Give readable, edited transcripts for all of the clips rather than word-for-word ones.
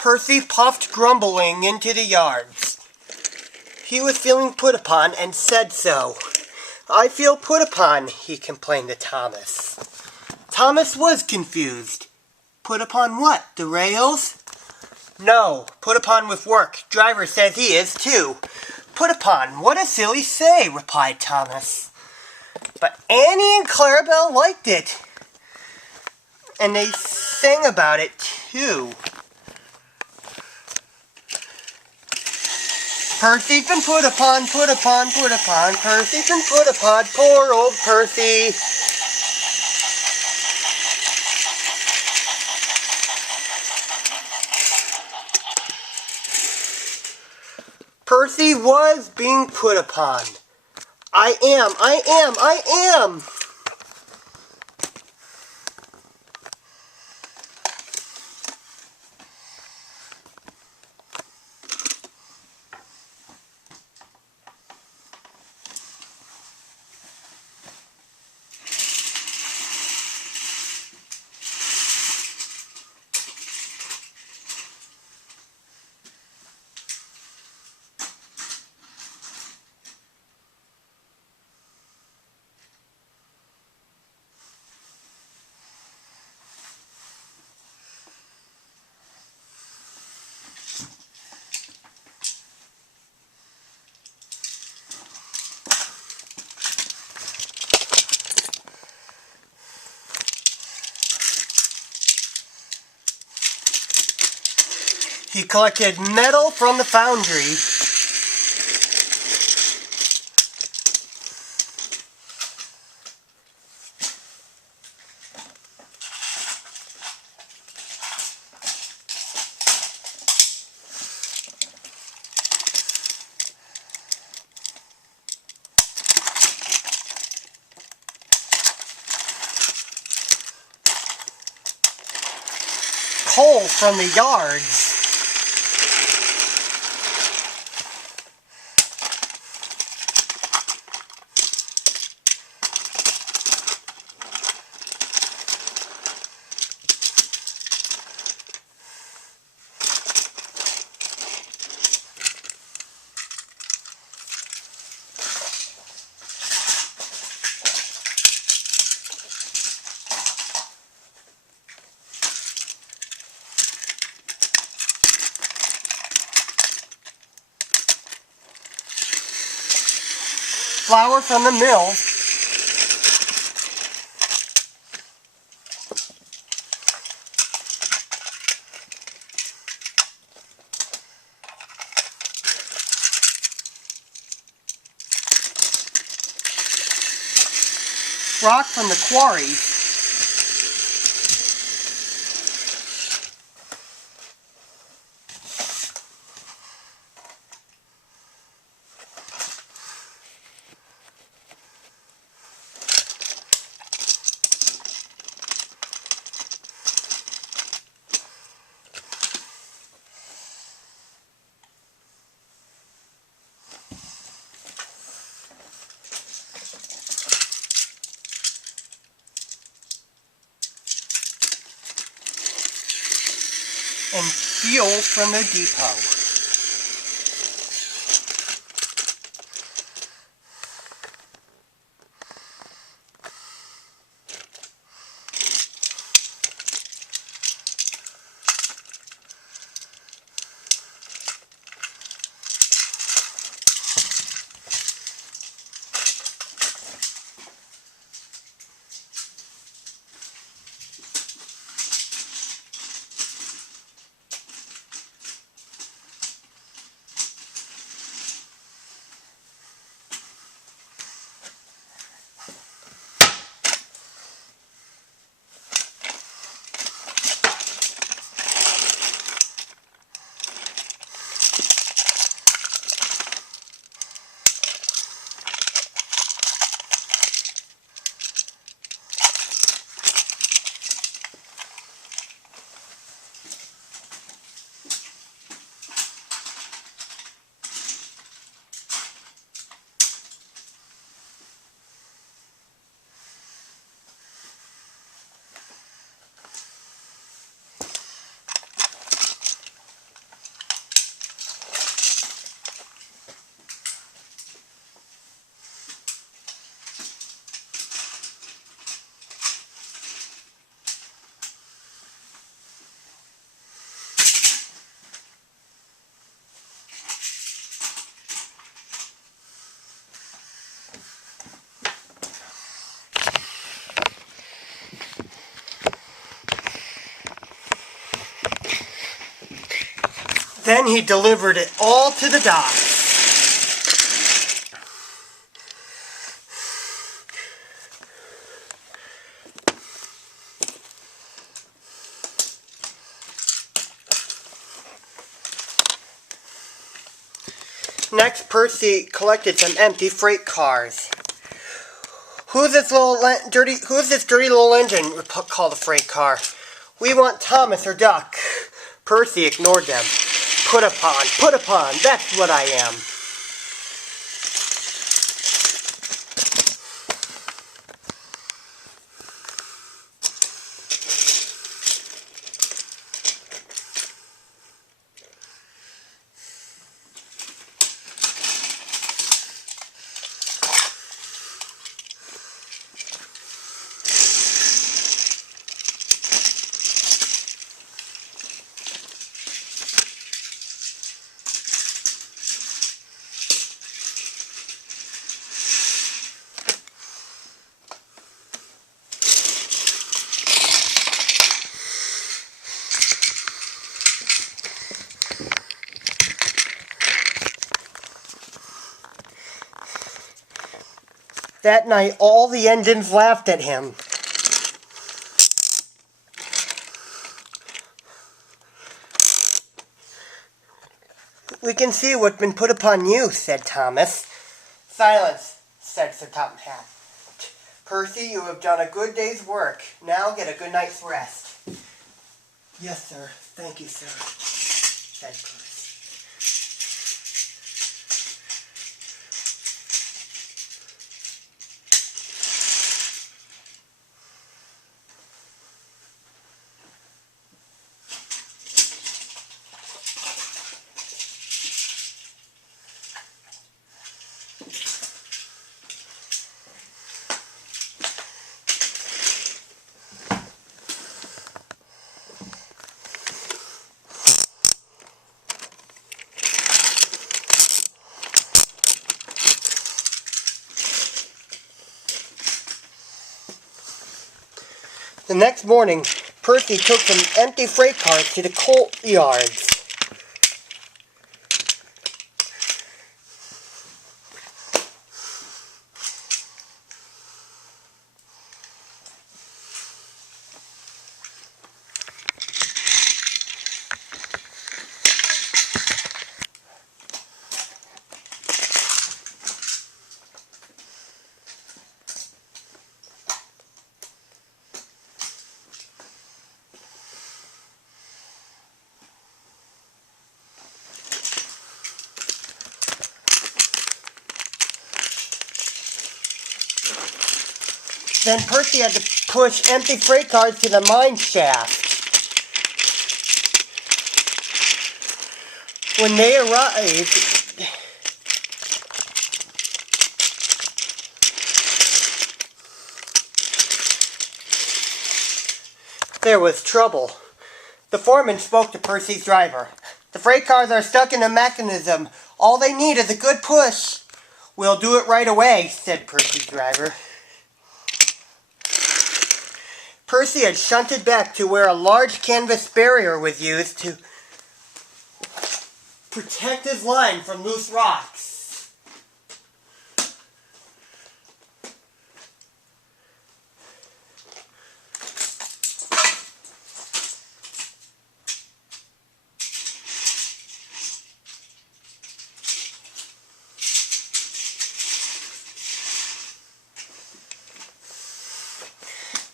Percy puffed grumbling into the yards. He was feeling put upon and said so. "I feel put upon," he complained to Thomas. Thomas was confused. Put upon what? The rails? No, put upon with work. Driver says he is too. Put upon, what a silly say, replied Thomas. But Annie and Clarabelle liked it. And they sang about it too. Percy's been put upon, put upon, put upon. Percy's been put upon, poor old Percy. Percy was being put upon. I am. He collected metal from the foundry. Coal from the yards. Flour from the mill. Rock from the quarry. And fuel from the depot. Then he delivered it all to the docks. Next, Percy collected some empty freight cars. Who's this dirty little engine? Called the freight car. We want Thomas or Duck. Percy ignored them. Put upon, that's what I am. That night, all the engines laughed at him. We can see what's been put upon you, said Thomas. Silence, said Sir Topham Hatt. Percy, you have done a good day's work. Now get a good night's rest. Yes, sir. Thank you, sir, said Percy. The next morning, Percy took some empty freight cars to the coal yards. Then Percy had to push empty freight cars to the mine shaft. When they arrived, there was trouble. The foreman spoke to Percy's driver. The freight cars are stuck in a mechanism. All they need is a good push. We'll do it right away, said Percy's driver. Percy had shunted back to where a large canvas barrier was used to protect his line from loose rocks.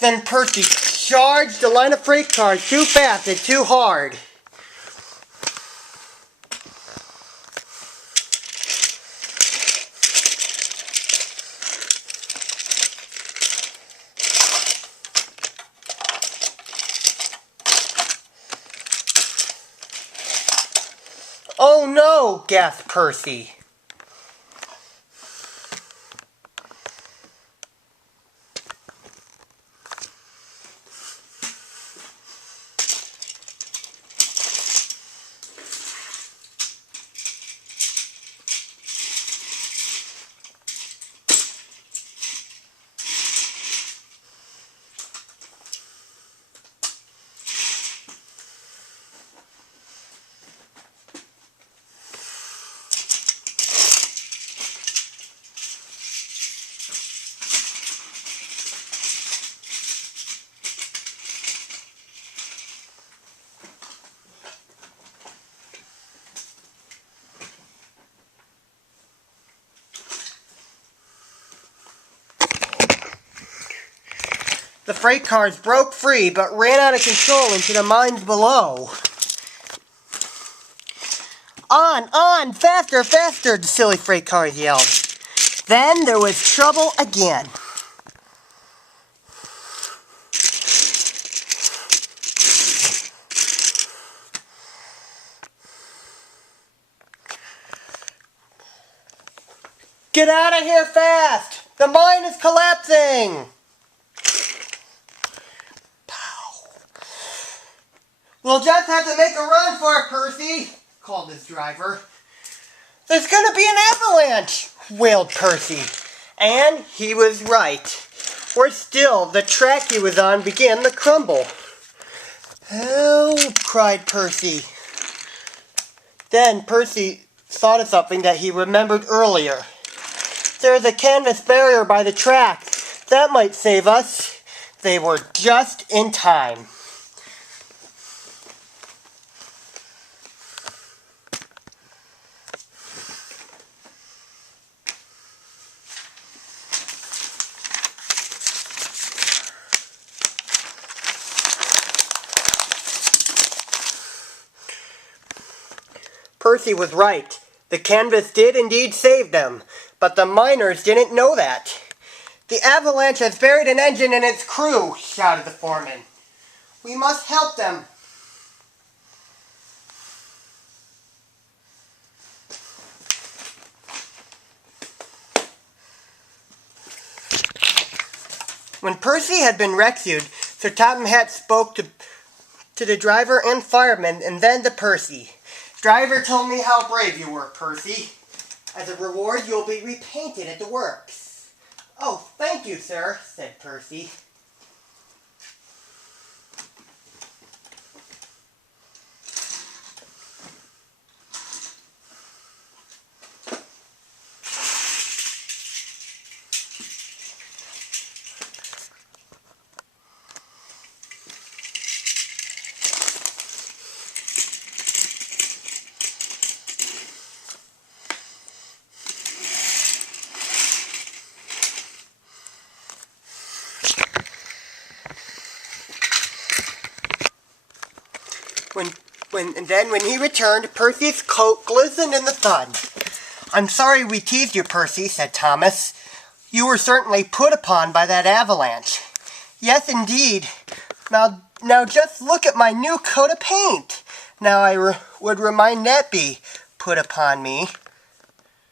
Then Percy charged the line of freight cars too fast and too hard. Oh no, gasped Percy. The freight cars broke free but ran out of control into the mines below. On, faster, faster, the silly freight cars yelled. Then there was trouble again. Get out of here fast! The mine is collapsing! Pow. We'll just have to make a run for it, Percy, called his driver. There's gonna be an avalanche, wailed Percy. And he was right. Worse still, the track he was on began to crumble. Help, cried Percy. Then Percy thought of something that he remembered earlier. There's a canvas barrier by the track. That might save us. They were just in time. Percy was right. The canvas did indeed save them. But the miners didn't know that. The avalanche has buried an engine and its crew, shouted the foreman. We must help them. When Percy had been rescued, Sir Topham Hatt spoke to the driver and fireman and then to Percy. Driver told me how brave you were, Percy. As a reward, you'll be repainted at the works. Oh, thank you, sir, said Percy. When he returned, Percy's coat glistened in the sun. I'm sorry we teased you, Percy, said Thomas. You were certainly put upon by that avalanche. Yes, indeed. Now just look at my new coat of paint. Now would remind that be put upon me.